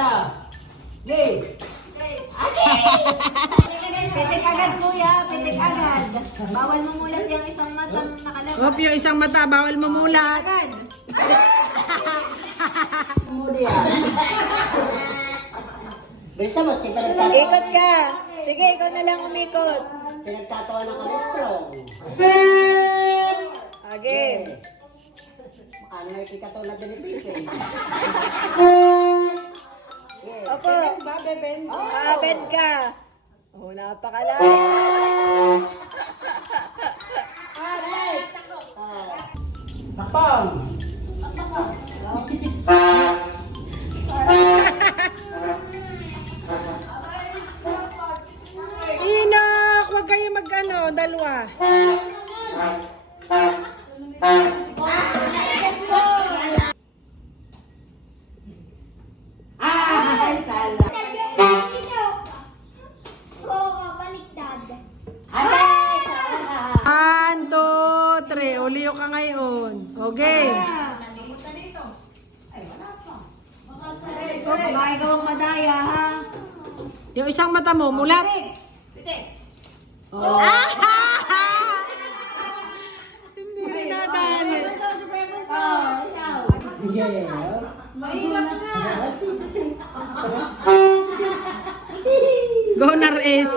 mata. Yay! Pitik agad kuya, pitik agad. Bawal mumulat yung isang mata nung nakalabas. Op, yung isang mata, bawal mumulat. Agad. Muli ah. Bisa mo, pinagtatawa. Ikot ka. Sige, ikaw na lang umikot. Pinagtatawa ng kolesterol. Okay. Ano may kikataw na benepisyo. Opo. Ba, beben? Abend ka. Oh, napakalayo. Nakpang! Inak, huwag kayo mag-ano, dalawa. Ay, sala. Aray, sala. 1, 2, 3. Uliyo ka ngayon. Okay. Baka ikaw ang madaya, ha? Yung isang mata mo, mulat. Oh. Hindi rin nadali. Yeah. Mahirap na. Go, Nares.